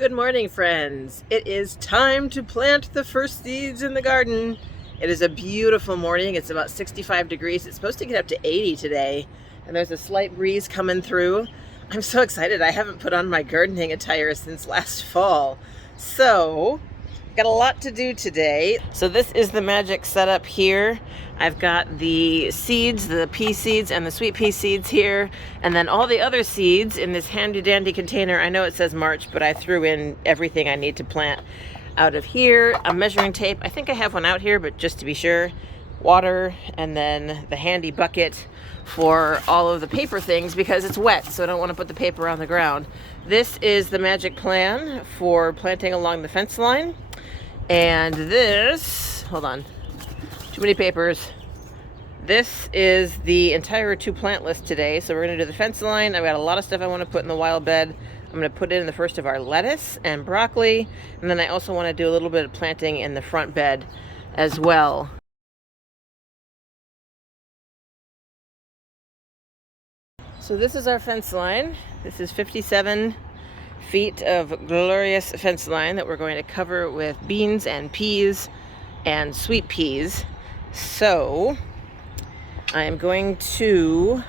Good morning, friends. It is time to plant the first seeds in the garden. It is a beautiful morning. It's about 65 degrees. It's supposed to get up to 80 today, and there's a slight breeze coming through. I'm so excited. I haven't put on my gardening attire since last fall. So, got a lot to do today. So this is the magic setup here. I've got the seeds, the pea seeds and the sweet pea seeds here, and then all the other seeds in this handy dandy container. I know it says March, but I threw in everything I need to plant out of here. A measuring tape. I think I have one out here, but just to be sure. Water, and then the handy bucket for all of the paper things because it's wet, so I don't want to put the paper on the ground. This is the magic plan for planting along the fence line. And this, hold on, too many papers. This is the entire to plant list today. So we're gonna do the fence line. I've got a lot of stuff I wanna put in the wild bed. I'm gonna put in the first of our lettuce and broccoli. And then I also wanna do a little bit of planting in the front bed as well. So this is our fence line. This is 57 feet of glorious fence line that we're going to cover with beans and peas and sweet peas. So I am going to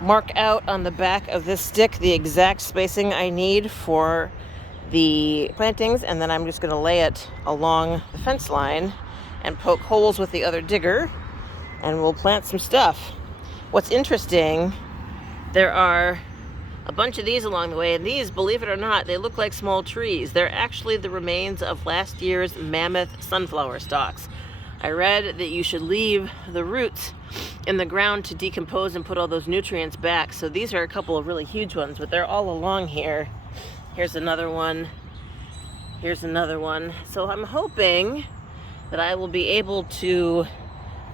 mark out on the back of this stick the exact spacing I need for the plantings, and then I'm just going to lay it along the fence line and poke holes with the other digger, and we'll plant some stuff. What's interesting, there are a bunch of these along the way, and these, believe it or not, they look like small trees. They're actually the remains of last year's mammoth sunflower stalks. I read that you should leave the roots in the ground to decompose and put all those nutrients back. So these are a couple of really huge ones, but they're all along here. Here's another one. Here's another one. So I'm hoping that I will be able to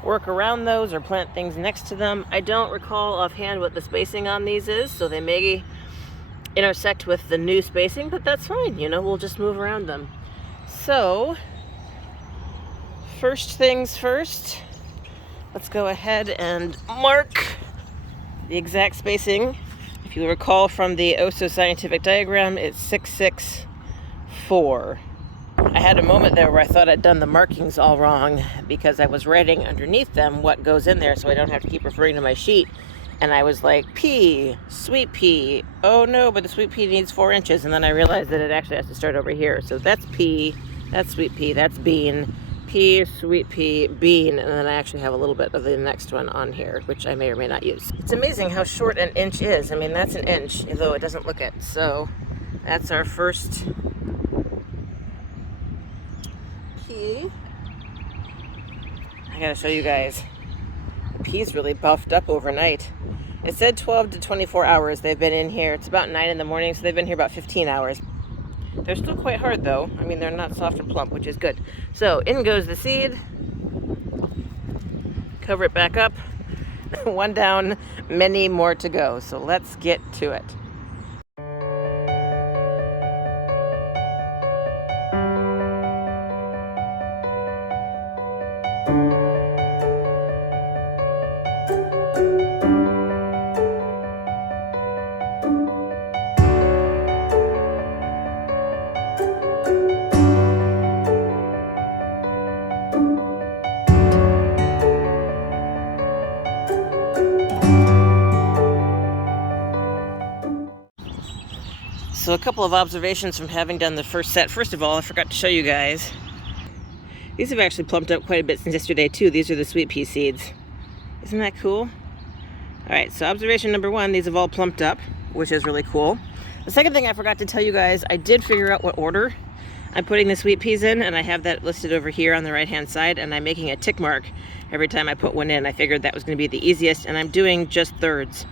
work around those or plant things next to them. I don't recall offhand what the spacing on these is, so they may intersect with the new spacing, but that's fine, you know, we'll just move around them. So, first things first, let's go ahead and mark the exact spacing. If you recall from the scientific diagram, it's 664. I had a moment there where I thought I'd done the markings all wrong because I was writing underneath them what goes in there so I don't have to keep referring to my sheet. And I was like, pea, sweet pea. Oh no, but the sweet pea needs 4 inches. And then I realized that it actually has to start over here. So that's pea, that's sweet pea, that's bean, pea, sweet pea, bean. And then I actually have a little bit of the next one on here, which I may or may not use. It's amazing how short an inch is. I mean, that's an inch, though it doesn't look it. So that's our first pea. I gotta show you guys. The pea's really buffed up overnight. It said 12 to 24 hours they've been in here. It's about 9 in the morning, so they've been here about 15 hours. They're still quite hard though. I mean, they're not soft and plump, which is good. So in goes the seed. Cover it back up. One down, many more to go. So let's get to it. So a couple of observations from having done the first set. First of all, I forgot to show you guys. These have actually plumped up quite a bit since yesterday too. These are the sweet pea seeds. Isn't that cool? All right, so observation number 1, these have all plumped up, which is really cool. The second thing I forgot to tell you guys, I did figure out what order I'm putting the sweet peas in, and I have that listed over here on the right-hand side, and I'm making a tick mark every time I put one in. I figured that was gonna be the easiest, and I'm doing just thirds,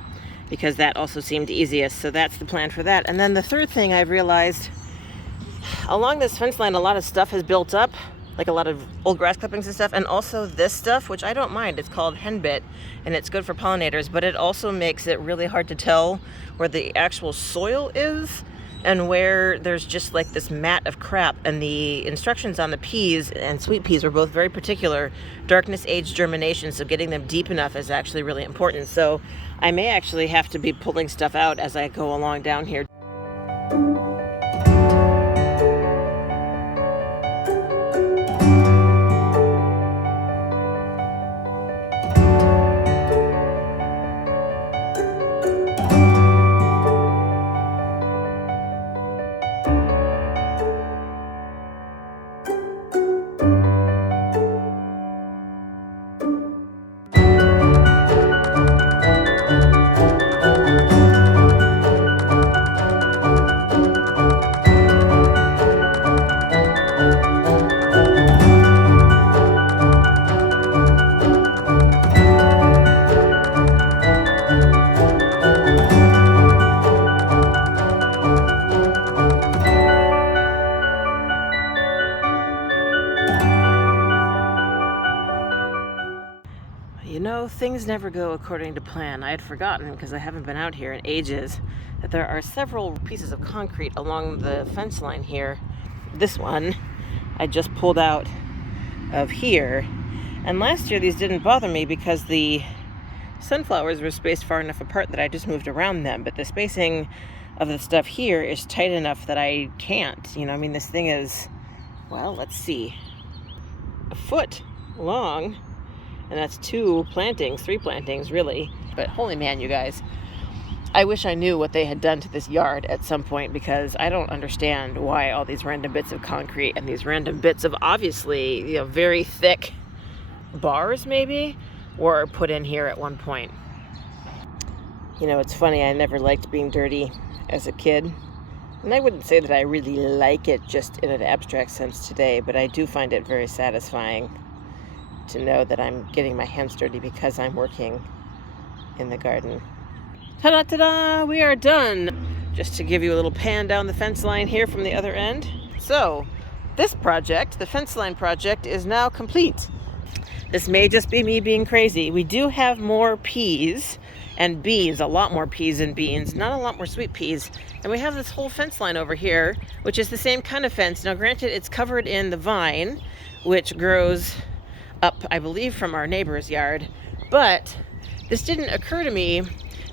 because that also seemed easiest. So that's the plan for that. And then the third thing I've realized, along this fence line, a lot of stuff has built up, like a lot of old grass clippings and stuff, and also this stuff, which I don't mind. It's called henbit, and it's good for pollinators, but it also makes it really hard to tell where the actual soil is and where there's just like this mat of crap. And the instructions on the peas and sweet peas were both very particular. Darkness, age, germination, so getting them deep enough is actually really important. So I may actually have to be pulling stuff out as I go along down here. things never go according to plan. I had forgotten, because I haven't been out here in ages, that there are several pieces of concrete along the fence line here. This one I just pulled out of here. And last year these didn't bother me because the sunflowers were spaced far enough apart that I just moved around them. But the spacing of the stuff here is tight enough that I can't. You know, I mean, this thing is, well, let's see, a foot long. And that's 3 plantings really. But holy man, you guys, I wish I knew what they had done to this yard at some point, because I don't understand why all these random bits of concrete and these random bits of obviously, you know, very thick bars maybe were put in here at one point. You know, it's funny, I never liked being dirty as a kid. And I wouldn't say that I really like it just in an abstract sense today, but I do find it very satisfying to know that I'm getting my hands dirty because I'm working in the garden. Ta-da, ta-da! We are done! Just to give you a little pan down the fence line here from the other end. So, this project, the fence line project, is now complete. This may just be me being crazy. We do have more peas and beans, a lot more peas and beans, not a lot more sweet peas. And we have this whole fence line over here, which is the same kind of fence. Now, granted, it's covered in the vine, which grows up, I believe, from our neighbor's yard. But this didn't occur to me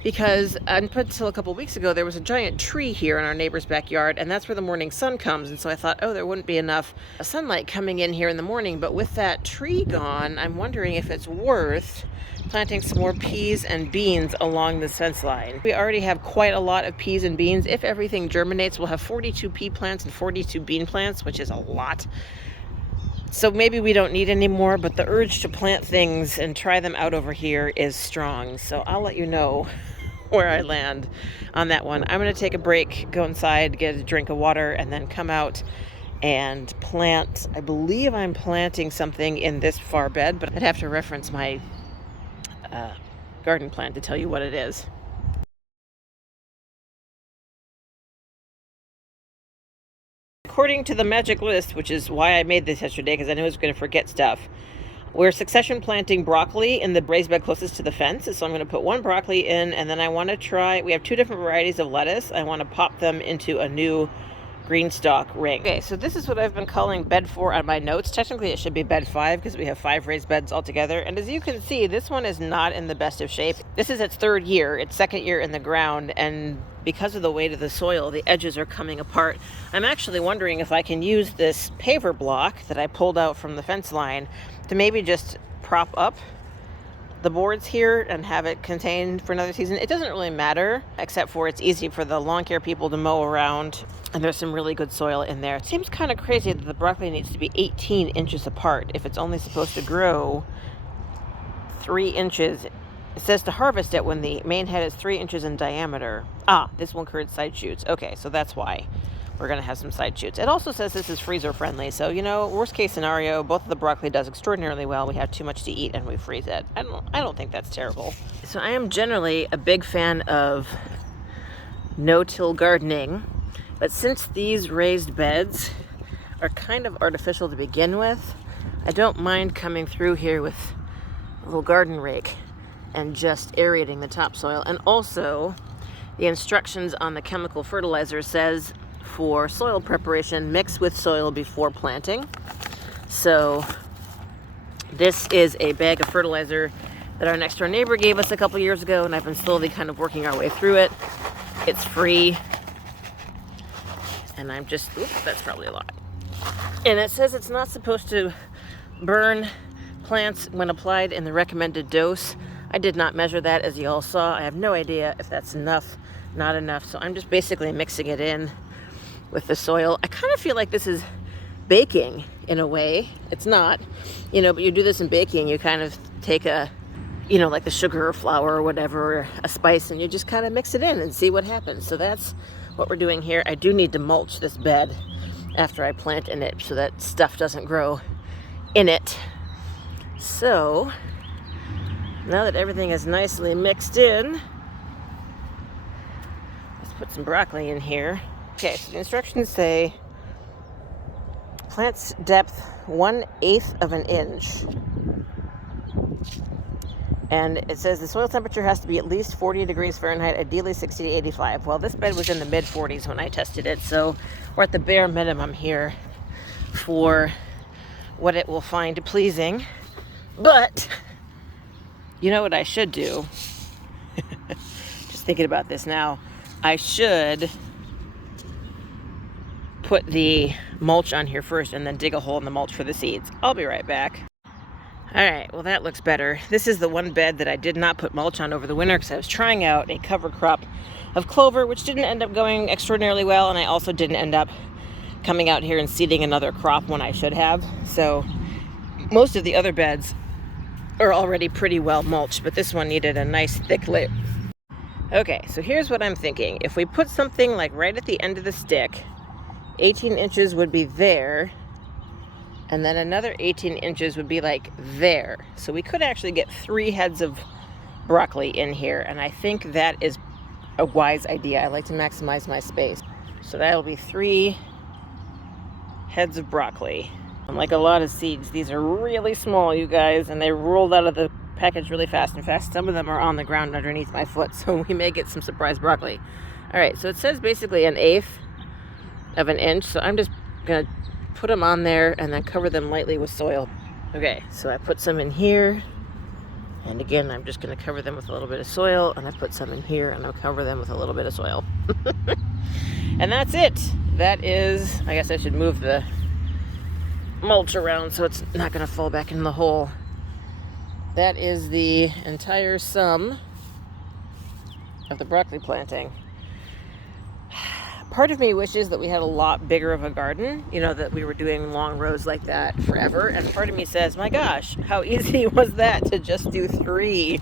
because until a couple weeks ago, there was a giant tree here in our neighbor's backyard, and that's where the morning sun comes. And so I thought, oh, there wouldn't be enough sunlight coming in here in the morning. But with that tree gone, I'm wondering if it's worth planting some more peas and beans along the fence line. We already have quite a lot of peas and beans. If everything germinates, we'll have 42 pea plants and 42 bean plants, which is a lot. So maybe we don't need any more, but the urge to plant things and try them out over here is strong. So I'll let you know where I land on that one. I'm going to take a break, go inside, get a drink of water, and then come out and plant. I believe I'm planting something in this far bed, but I'd have to reference my garden plan to tell you what it is. According to the magic list, which is why I made this yesterday, because I knew I was going to forget stuff, we're succession planting broccoli in the raised bed closest to the fence. So I'm going to put 1 broccoli in, and then I want to try, we have 2 different varieties of lettuce. I want to pop them into a new green stalk ring. Okay, so this is what I've been calling bed 4 on my notes. Technically it should be bed 5 because we have 5 raised beds altogether. And as you can see, this one is not in the best of shape. This is its 3rd year, its 2nd year in the ground, and because of the weight of the soil, the edges are coming apart. I'm actually wondering if I can use this paver block that I pulled out from the fence line to maybe just prop up the boards here and have it contained for another season. It doesn't really matter, except for it's easy for the lawn care people to mow around, and there's some really good soil in there. It seems kind of crazy that the broccoli needs to be 18 inches apart if it's only supposed to grow 3 inches. It says to harvest it when the main head is 3 inches in diameter. This will encourage side shoots. Okay, so that's why we're going to have some side shoots. It also says this is freezer friendly. So, you know, worst case scenario, both of the broccoli does extraordinarily well. We have too much to eat and we freeze it. I don't think that's terrible. So I am generally a big fan of no-till gardening. But since these raised beds are kind of artificial to begin with, I don't mind coming through here with a little garden rake and just aerating the topsoil. And also, the instructions on the chemical fertilizer says for soil preparation, mix with soil before planting. So this is a bag of fertilizer that our next door neighbor gave us a couple years ago, and I've been slowly kind of working our way through it. It's free. And I'm just, oops, that's probably a lot. And it says it's not supposed to burn plants when applied in the recommended dose. I did not measure that, as you all saw. I have no idea if that's enough, not enough. So I'm just basically mixing it in with the soil. I kind of feel like this is baking in a way. It's not, you know, but you do this in baking. You kind of take a, you know, like the sugar or flour or whatever, or a spice, and you just kind of mix it in and see what happens. So that's what we're doing here. I do need to mulch this bed after I plant in it so that stuff doesn't grow in it. So now that everything is nicely mixed in, let's put some broccoli in here. Okay, so the instructions say plant's depth 1/8 of an inch And it says the soil temperature has to be at least 40 degrees Fahrenheit, ideally 60 to 85. Well, this bed was in the mid 40s when I tested it, so we're at the bare minimum here for what it will find pleasing. But you know what I should do? Just thinking about this now. I should put the mulch on here first and then dig a hole in the mulch for the seeds. I'll be right back. All right, well that looks better. This is the one bed that I did not put mulch on over the winter because I was trying out a cover crop of clover, which didn't end up going extraordinarily well, and I also didn't end up coming out here and seeding another crop when I should have. So most of the other beds are already pretty well mulched, but this one needed a nice thick layer. Okay, so here's what I'm thinking. If we put something like right at the end of the stick, 18 inches would be there, and then another 18 inches would be like there. So we could actually get 3 heads of broccoli in here, and I think that is a wise idea. I like to maximize my space. So that'll be 3 heads of broccoli. Like a lot of seeds, these are really small, you guys, and they rolled out of the package really fast. In fact, some of them are on the ground underneath my foot, so we may get some surprise broccoli. All right, so it says basically 1/8 of an inch, so I'm just gonna put them on there and then cover them lightly with soil. Okay, so I put some in here, and again, I'm just gonna cover them with a little bit of soil, and I put some in here, and I'll cover them with a little bit of soil. And that's it. That is, I guess I should move the mulch around so it's not going to fall back in the hole. That is the entire sum of the broccoli planting. Part of me wishes that we had a lot bigger of a garden, you know, that we were doing long rows like that forever, and part of me says, my gosh, how easy was that to just do 3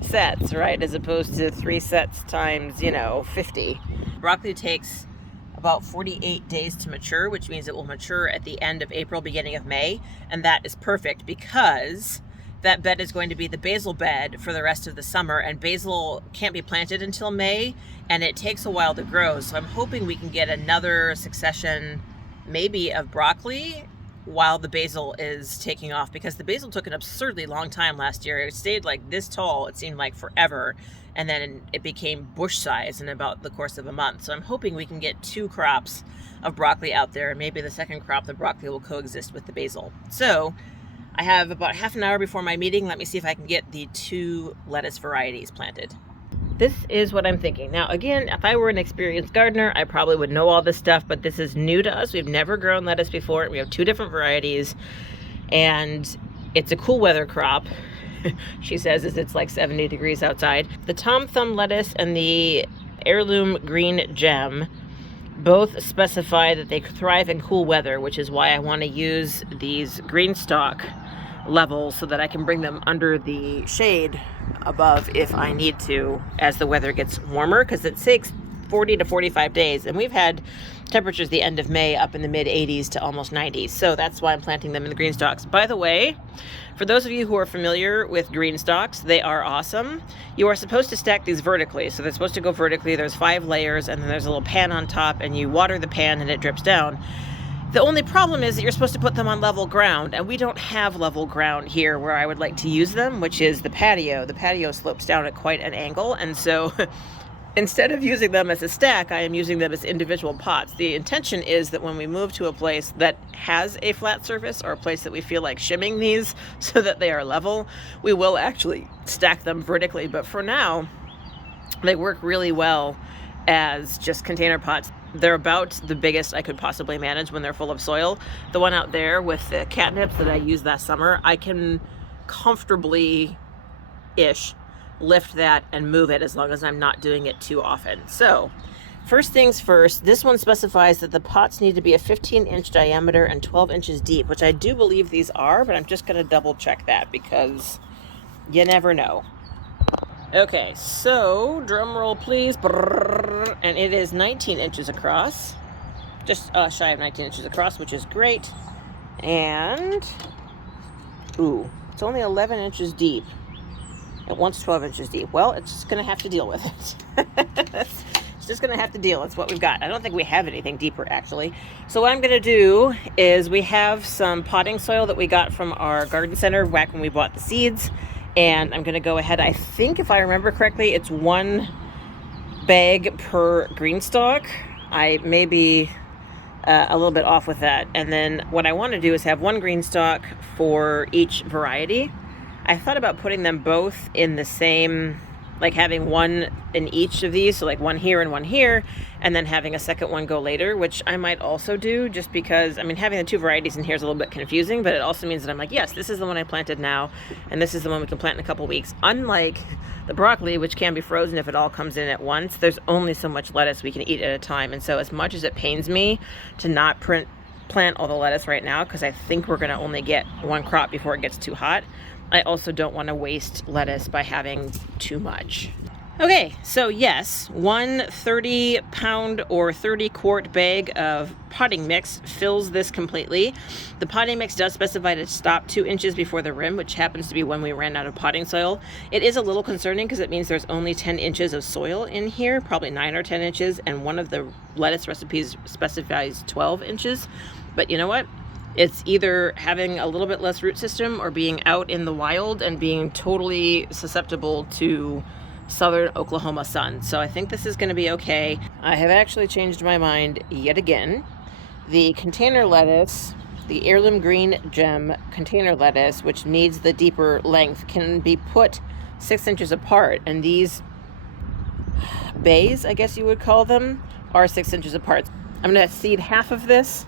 sets, right, as opposed to 3 sets times, 50. Broccoli takes about 48 days to mature, which means it will mature at the end of April, beginning of May. And that is perfect because that bed is going to be the basil bed for the rest of the summer, and basil can't be planted until May, and it takes a while to grow. So I'm hoping we can get another succession maybe of broccoli while the basil is taking off, because the basil took an absurdly long time last year. It stayed like this tall, it seemed like forever, and then it became bush size in about the course of a month. So I'm hoping we can get 2 crops of broccoli out there, and maybe the second crop, the broccoli, will coexist with the basil. So I have about half an hour before my meeting. Let me see if I can get the 2 lettuce varieties planted. This is what I'm thinking. Now, again, if I were an experienced gardener, I probably would know all this stuff, but this is new to us. We've never grown lettuce before. We have 2 different varieties, and it's a cool weather crop. She says as it's like 70 degrees outside. The Tom Thumb lettuce and the Heirloom Green Gem both specify that they thrive in cool weather, which is why I want to use these green stalk levels so that I can bring them under the shade above if I need to as the weather gets warmer, because it takes 40 to 45 days, and we've had temperatures the end of May up in the mid 80s to almost 90s. So that's why I'm planting them in the green stalks. By the way, for those of you who are familiar with green stalks, they are awesome. You are supposed to stack these vertically. So they're supposed to go vertically. There's 5 layers, and then there's a little pan on top, and you water the pan and it drips down. The only problem is that you're supposed to put them on level ground, and we don't have level ground here where I would like to use them, which is the patio. The patio slopes down at quite an angle, and so instead of using them as a stack, I am using them as individual pots. The intention is that when we move to a place that has a flat surface, or a place that we feel like shimming these so that they are level, we will actually stack them vertically. But for now, they work really well as just container pots. They're about the biggest I could possibly manage when they're full of soil. The one out there with the catnips that I used last summer, I can comfortably-ish lift that and move it as long as I'm not doing it too often. So first things first, this one specifies that the pots need to be a 15-inch diameter and 12 inches deep, which I do believe these are, but I'm just going to double check that because you never know. Okay, so drum roll please. And it is 19 inches across, just shy of 19 inches across, which is great. And ooh, it's only 11 inches deep. It wants 12 inches deep. Well, it's just gonna have to deal with it. It's just gonna have to deal. It's what we've got. I don't think we have anything deeper, actually. So what I'm gonna do is, we have some potting soil that we got from our garden center back when we bought the seeds, And I'm gonna go ahead, I think if I remember correctly, it's 1 bag per green stalk. I may be a little bit off with that. And then what I want to do is have 1 green stalk for each variety. I thought about putting them both in the same, like having 1 in each of these, so like 1 here and 1 here, and then having a second one go later, which I might also do, just because, I mean, having the 2 varieties in here is a little bit confusing, but it also means that I'm like, yes, this is the one I planted now, and this is the one we can plant in a couple weeks. Unlike the broccoli, which can be frozen if it all comes in at once, there's only so much lettuce we can eat at a time. And so as much as it pains me to not plant all the lettuce right now, because I think we're going to only get 1 crop before it gets too hot, I also don't want to waste lettuce by having too much. Okay, so yes, 1 30-pound or 30-quart bag of potting mix fills this completely. The potting mix does specify to stop 2 inches before the rim, which happens to be when we ran out of potting soil. It is a little concerning because it means there's only 10 inches of soil in here, probably 9 or 10 inches, and one of the lettuce recipes specifies 12 inches. But you know what? It's either having a little bit less root system or being out in the wild and being totally susceptible to southern Oklahoma sun. So I think this is going to be okay. I have actually changed my mind yet again. The container lettuce, the heirloom green gem container lettuce, which needs the deeper length, can be put 6 inches apart, and these bays, I guess you would call them, are 6 inches apart. I'm going to seed half of this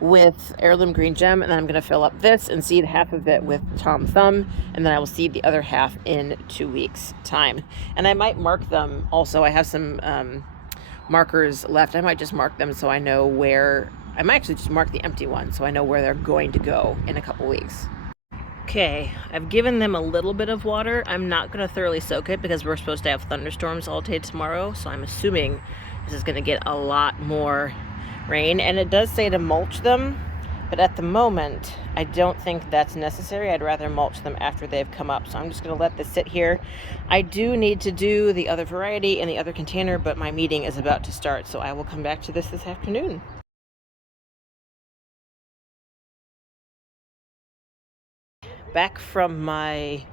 with heirloom green gem, and then I'm going to fill up this and seed half of it with Tom Thumb, and then I will seed the other half in 2 weeks time. And I might mark them also. I have some markers left. I might just mark them so I know where, I might actually just mark the empty one so I know where they're going to go in a couple weeks. Okay, I've given them a little bit of water. I'm not going to thoroughly soak it because we're supposed to have thunderstorms all day tomorrow, so I'm assuming this is going to get a lot more rain. And it does say to mulch them, but at the moment I don't think that's necessary. I'd rather mulch them after they've come up, so I'm just going to let this sit here. I do need to do the other variety in the other container, but my meeting is about to start, so I will come back to this afternoon. Back from my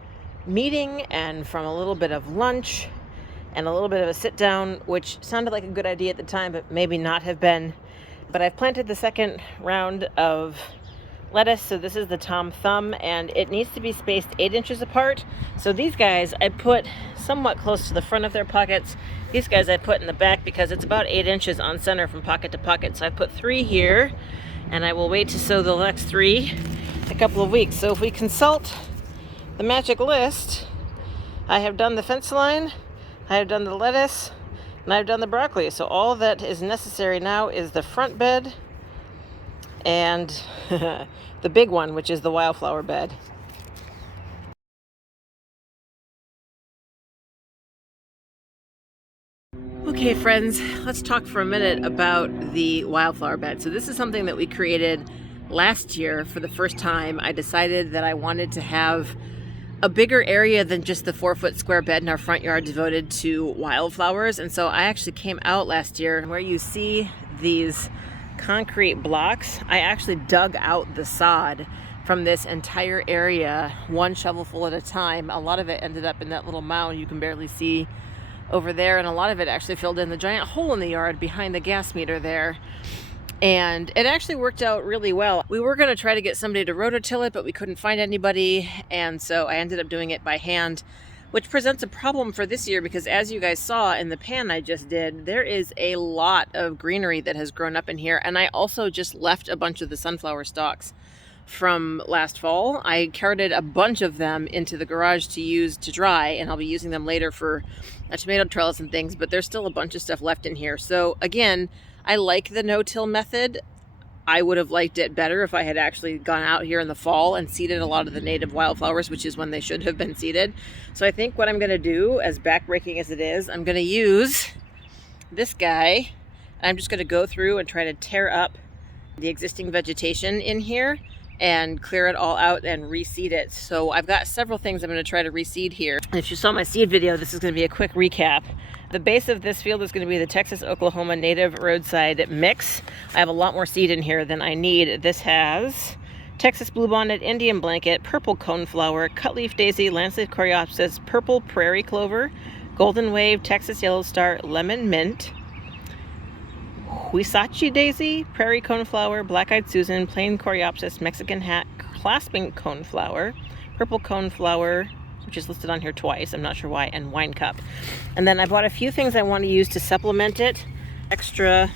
meeting and from a little bit of lunch and a little bit of a sit down, which sounded like a good idea at the time, but maybe not have been. But I've planted the second round of lettuce, so this is the Tom Thumb, and it needs to be spaced 8 inches apart. So these guys I put somewhat close to the front of their pockets. These guys I put in the back because it's about 8 inches on center from pocket to pocket. So I put 3 here, and I will wait to sow the next 3 in a couple of weeks. So if we consult the magic list, I have done the fence line, I have done the lettuce, and I've done the broccoli. So all that is necessary now is the front bed and the big one, which is the wildflower bed. Okay, friends, let's talk for a minute about the wildflower bed. So this is something that we created last year for the first time. I decided that I wanted to have a bigger area than just the 4-foot square bed in our front yard devoted to wildflowers. And so I actually came out last year, and where you see these concrete blocks, I actually dug out the sod from this entire area, 1 shovelful at a time. A lot of it ended up in that little mound you can barely see over there, and a lot of it actually filled in the giant hole in the yard behind the gas meter there. And it actually worked out really well. We were going to try to get somebody to rototill it, but we couldn't find anybody, and so I ended up doing it by hand, which presents a problem for this year because, as you guys saw in the pan I just did, there is a lot of greenery that has grown up in here. And I also just left a bunch of the sunflower stalks from last fall. I carted a bunch of them into the garage to use to dry, and I'll be using them later for a tomato trellis and things, but there's still a bunch of stuff left in here. So again, I like the no-till method. I would have liked it better if I had actually gone out here in the fall and seeded a lot of the native wildflowers, which is when they should have been seeded. So I think what I'm going to do, as backbreaking as it is, I'm going to use this guy. I'm just going to go through and try to tear up the existing vegetation in here and clear it all out and reseed it. So I've got several things I'm going to try to reseed here. And if you saw my seed video, this is going to be a quick recap. The base of this field is going to be the Texas-Oklahoma Native Roadside Mix. I have a lot more seed in here than I need. This has Texas bluebonnet, Indian blanket, purple coneflower, cutleaf daisy, lancelet coreopsis, purple prairie clover, golden wave, Texas yellow star, lemon mint, Huisache daisy, prairie coneflower, black-eyed Susan, plain coreopsis, Mexican hat, clasping coneflower, purple coneflower, which is listed on here twice, I'm not sure why, and wine cup. And then I bought a few things I want to use to supplement it. Extra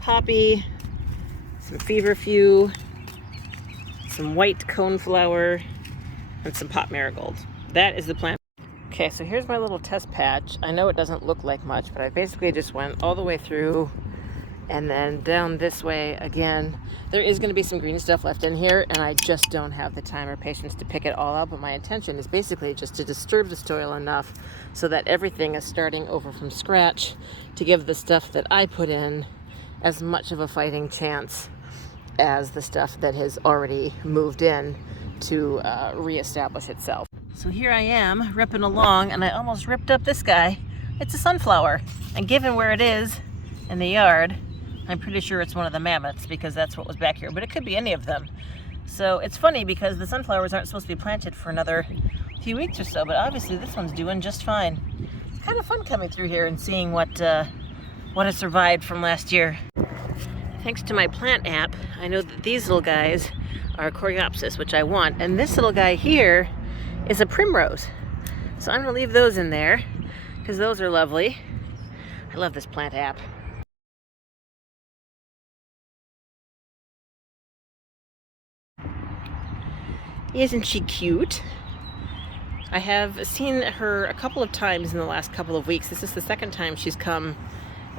poppy, some feverfew, some white coneflower, and some pot marigold. That is the plan. Okay, so here's my little test patch. I know it doesn't look like much, but I basically just went all the way through and then down this way again. There is going to be some green stuff left in here, and I just don't have the time or patience to pick it all up, but my intention is basically just to disturb the soil enough so that everything is starting over from scratch to give the stuff that I put in as much of a fighting chance as the stuff that has already moved in to reestablish itself. So here I am ripping along, and I almost ripped up this guy. It's a sunflower, and given where it is in the yard, I'm pretty sure it's one of the mammoths because that's what was back here, but it could be any of them. So it's funny because the sunflowers aren't supposed to be planted for another few weeks or so, but obviously this one's doing just fine. It's kind of fun coming through here and seeing what has survived from last year. Thanks to my plant app, I know that these little guys are coreopsis, which I want, and this little guy here is a primrose. So I'm gonna leave those in there because those are lovely. I love this plant app. Isn't she cute? I have seen her a couple of times in the last couple of weeks. This is the second time she's come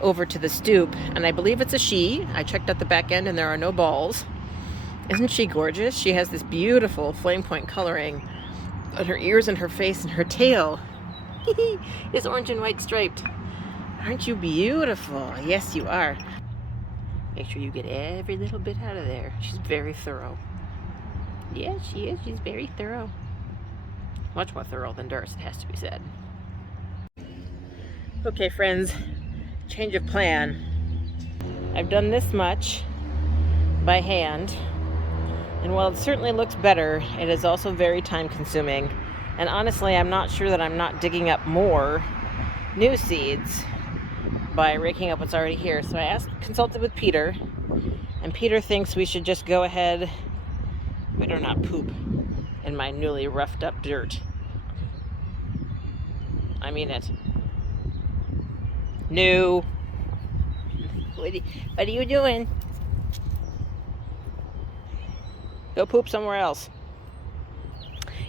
over to the stoop, and I believe it's a she. I checked out the back end and there are no balls. Isn't she gorgeous? She has this beautiful flame point coloring on her ears and her face, and her tail is orange and white striped. Aren't you beautiful? Yes, you are. Make sure you get every little bit out of there. She's very thorough. Yes, she is. She's very thorough. Much more thorough than Doris, it has to be said. Okay, friends, change of plan. I've done this much by hand, and while it certainly looks better, it is also very time consuming. And honestly, I'm not sure that I'm not digging up more new seeds by raking up what's already here. So I consulted with Peter, and Peter thinks we should just go ahead, better not poop in my newly roughed up dirt. I mean it. No. What are you doing? Go poop somewhere else.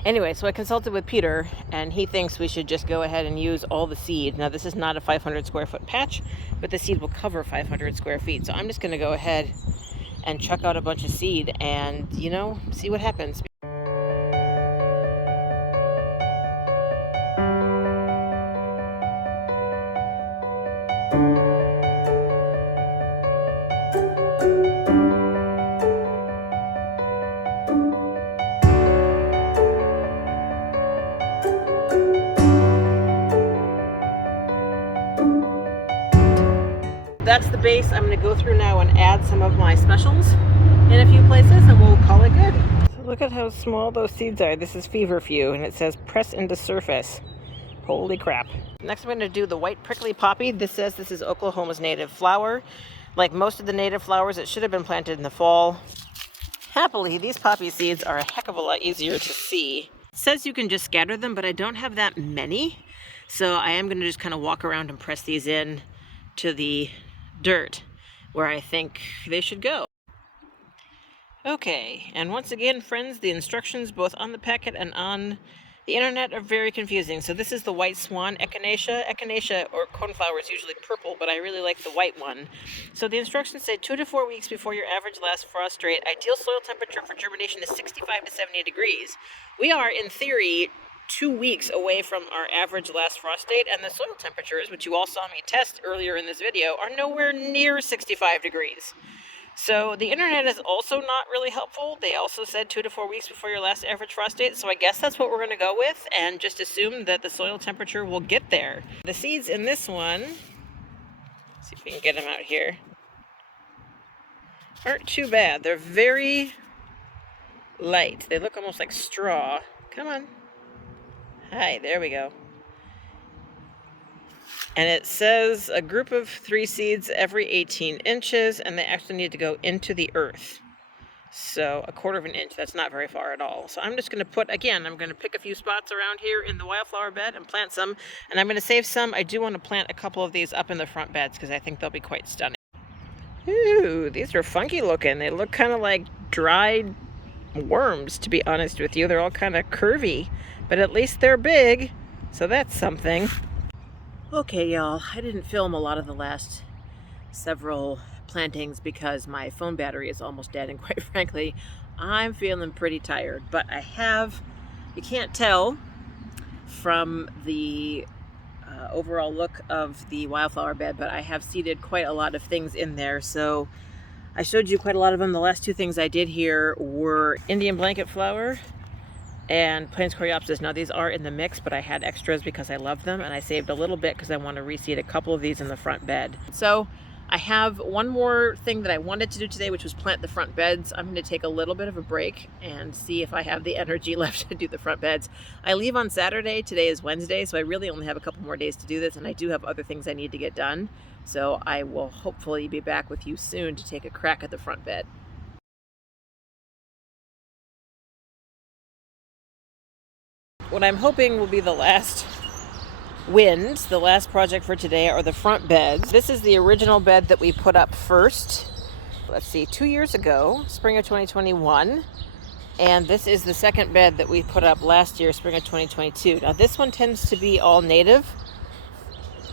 Anyway, so I consulted with Peter, and he thinks we should just go ahead and use all the seed. Now, this is not a 500 square foot patch, but the seed will cover 500 square feet. So I'm just going to go ahead and chuck out a bunch of seed and, you know, see what happens. That's the base. I'm going to go through now and add some of my specials in a few places, and we'll call it good. So look at how small those seeds are. This is feverfew, and it says press into surface. Holy crap. Next I'm going to do the white prickly poppy. This says this is Oklahoma's native flower. Like most of the native flowers, it should have been planted in the fall. Happily, these poppy seeds are a heck of a lot easier to see. It says you can just scatter them, but I don't have that many. So I am going to just kind of walk around and press these in to the dirt where I think they should go. Okay, and once again, friends, the instructions both on the packet and on the internet are very confusing. So this is the white swan echinacea. Echinacea or coneflower is usually purple, but I really like the white one. So the instructions say 2 to 4 weeks before your average last frost rate. Ideal soil temperature for germination is 65 to 70 degrees. We are, in theory, 2 weeks away from our average last frost date, and the soil temperatures, which you all saw me test earlier in this video, are nowhere near 65 degrees. So the internet is also not really helpful. They also said 2 to 4 weeks before your last average frost date, so I guess that's what we're going to go with, and just assume that the soil temperature will get there. The seeds in this one, let's see if we can get them out here, aren't too bad. They're very light. They look almost like straw. Come on. Hi, there we go. And it says a group of 3 seeds every 18 inches, and they actually need to go into the earth. So a 1/4 of an inch, that's not very far at all. So I'm just going to put, again, I'm going to pick a few spots around here in the wildflower bed and plant some. And I'm going to save some. I do want to plant a couple of these up in the front beds because I think they'll be quite stunning. Ooh, these are funky looking. They look kind of like dried worms, to be honest with you. They're all kind of curvy, but at least they're big. So that's something. Okay, y'all, I didn't film a lot of the last several plantings because my phone battery is almost dead, and quite frankly, I'm feeling pretty tired. But I have, you can't tell from the overall look of the wildflower bed, but I have seeded quite a lot of things in there. So I showed you quite a lot of them. The last 2 things I did here were Indian blanket flower and Plains Coreopsis. Now these are in the mix, but I had extras because I love them, and I saved a little bit because I want to reseed a couple of these in the front bed. So I have one more thing that I wanted to do today, which was plant the front beds. I'm going to take a little bit of a break and see if I have the energy left to do the front beds. I leave on Saturday. Today is Wednesday, so I really only have a couple more days to do this, and I do have other things I need to get done. So I will hopefully be back with you soon to take a crack at the front bed. What I'm hoping will be the last the last project for today, are the front beds. This is the original bed that we put up first, let's see, 2 years ago, spring of 2021. And this is the second bed that we put up last year, spring of 2022. Now this one tends to be all native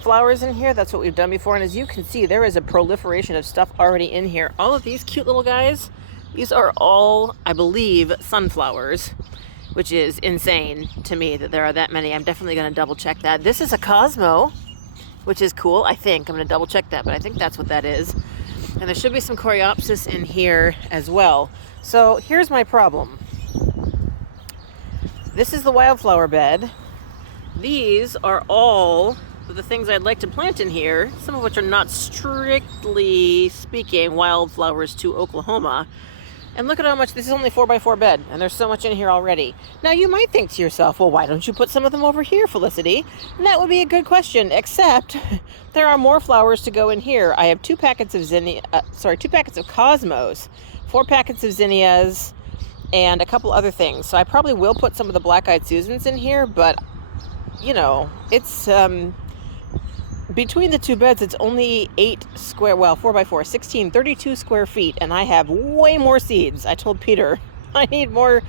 flowers in here. That's what we've done before. And as you can see, there is a proliferation of stuff already in here. All of these cute little guys, these are all, I believe, sunflowers, which is insane to me that there are that many. I'm definitely going to double check that. This is a Cosmo, which is cool. I think I'm going to double check that, but I think that's what that is. And there should be some Coreopsis in here as well. So here's my problem. This is the wildflower bed. These are all of the things I'd like to plant in here, some of which are not strictly speaking wildflowers to Oklahoma. And look at how much, this is only 4x4 bed, and there's so much in here already. Now you might think to yourself, well, why don't you put some of them over here, Felicity? And that would be a good question, except there are more flowers to go in here. I have 2 packets of 2 packets of Cosmos, 4 packets of zinnias, and a couple other things. So I probably will put some of the black-eyed Susans in here, but you know, it's between the 2 beds, it's only 8 square, well, 4x4, 16, 32 square feet, and I have way more seeds. I told Peter, I need more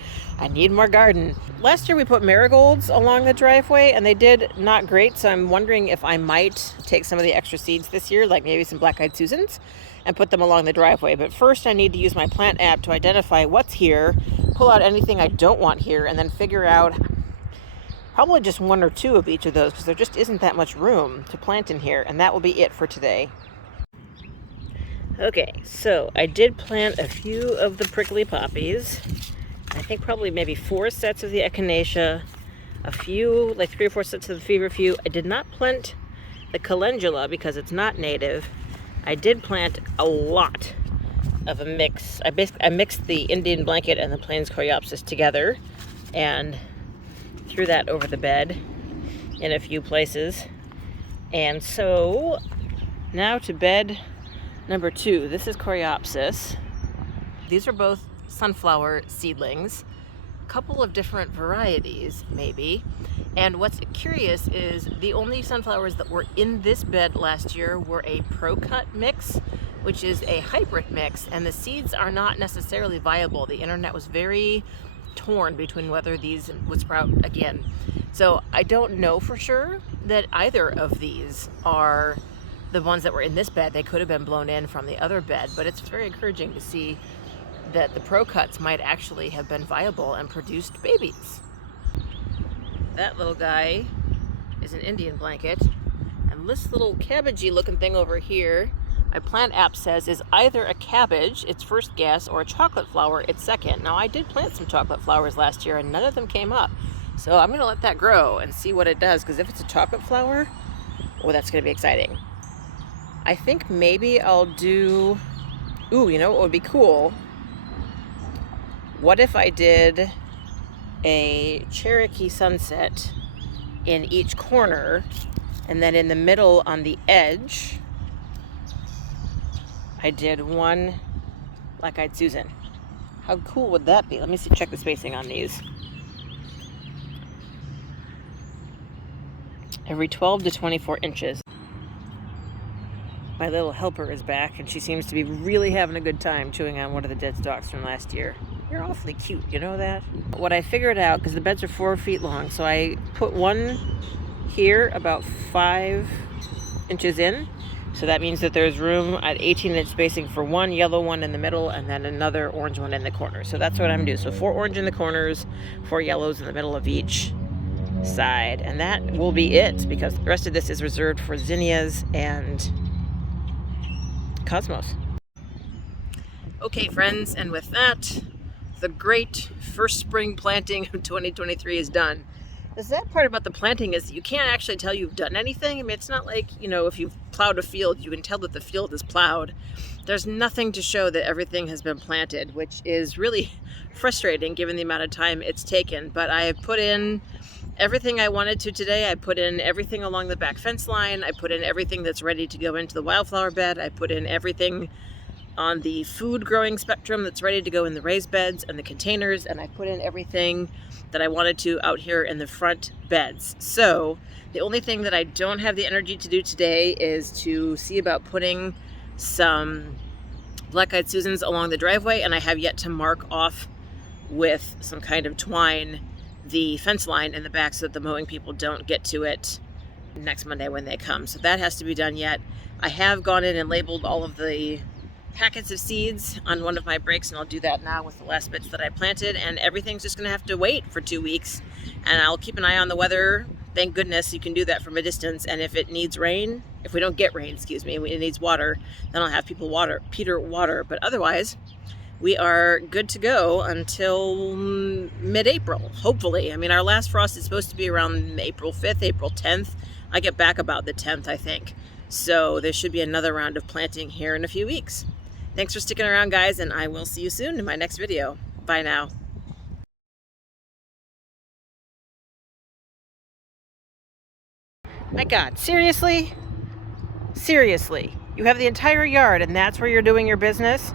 garden. Last year we put marigolds along the driveway, and they did not great, so I'm wondering if I might take some of the extra seeds this year, like maybe some black-eyed Susans, and put them along the driveway. But first I need to use my plant app to identify what's here, pull out anything I don't want here, and then figure out probably just 1 or 2 of each of those, because there just isn't that much room to plant in here, and that will be it for today. Okay, so I did plant a few of the prickly poppies. I think probably maybe 4 sets of the echinacea, a few, like 3 or 4 sets of the feverfew. I did not plant the calendula because it's not native. I did plant a lot of a mix. I mixed the Indian blanket and the Plains Coreopsis together, and threw that over the bed in a few places. And so now to bed number 2. This is Coreopsis. These are both sunflower seedlings, a couple of different varieties maybe. And what's curious is the only sunflowers that were in this bed last year were a Pro-Cut mix, which is a hybrid mix, and the seeds are not necessarily viable. The internet was very torn between whether these would sprout again. So I don't know for sure that either of these are the ones that were in this bed. They could have been blown in from the other bed, but it's very encouraging to see that the Pro-Cuts might actually have been viable and produced babies. That little guy is an Indian blanket, and this little cabbagey looking thing over here, my plant app says is either a cabbage, its first guess, or a chocolate flower, its second. Now I did plant some chocolate flowers last year and none of them came up. So I'm gonna let that grow and see what it does, because if it's a chocolate flower, oh, that's gonna be exciting. I think maybe I'll do, ooh, you know what would be cool? What if I did a Cherokee sunset in each corner, and then in the middle on the edge, I did one black-eyed Susan? How cool would that be? Let me see, check the spacing on these. Every 12 to 24 inches. My little helper is back, and she seems to be really having a good time chewing on one of the dead stalks from last year. You're awfully cute, you know that? What I figured out, because the beds are 4 feet long, so I put one here about 5 inches in. So that means that there's room at 18-inch spacing for one yellow one in the middle and then another orange one in the corner. So that's what I'm doing. So 4 orange in the corners, 4 yellows in the middle of each side. And that will be it, because the rest of this is reserved for zinnias and cosmos. Okay, friends, and with that, the great first spring planting of 2023 is done. The sad part about the planting is you can't actually tell you've done anything. I mean, it's not like, you know, if you've plowed a field, you can tell that the field is plowed. There's nothing to show that everything has been planted, which is really frustrating given the amount of time it's taken. But I have put in everything I wanted to today. I put in everything along the back fence line. I put in everything that's ready to go into the wildflower bed. I put in everything on the food growing spectrum that's ready to go in the raised beds and the containers, and I put in everything that I wanted to out here in the front beds. So the only thing that I don't have the energy to do today is to see about putting some black-eyed Susans along the driveway, and I have yet to mark off with some kind of twine the fence line in the back so that the mowing people don't get to it next Monday when they come. So that has to be done yet. I have gone in and labeled all of the packets of seeds on one of my breaks, and I'll do that now with the last bits that I planted, and everything's just gonna have to wait for 2 weeks, and I'll keep an eye on the weather. Thank goodness you can do that from a distance, and if it needs rain, if we don't get rain, excuse me, it needs water, then I'll have people Peter water, but otherwise we are good to go until mid-April, hopefully. I mean, our last frost is supposed to be around April 5th, April 10th. I get back about the 10th, I think. So there should be another round of planting here in a few weeks. Thanks for sticking around, guys, and I will see you soon in my next video. Bye now. My God, seriously? Seriously? You have the entire yard and that's where you're doing your business?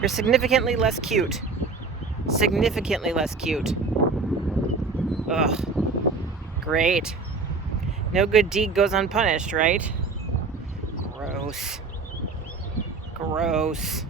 You're significantly less cute. Significantly less cute. Ugh. Great. No good deed goes unpunished, right? Gross. Gross.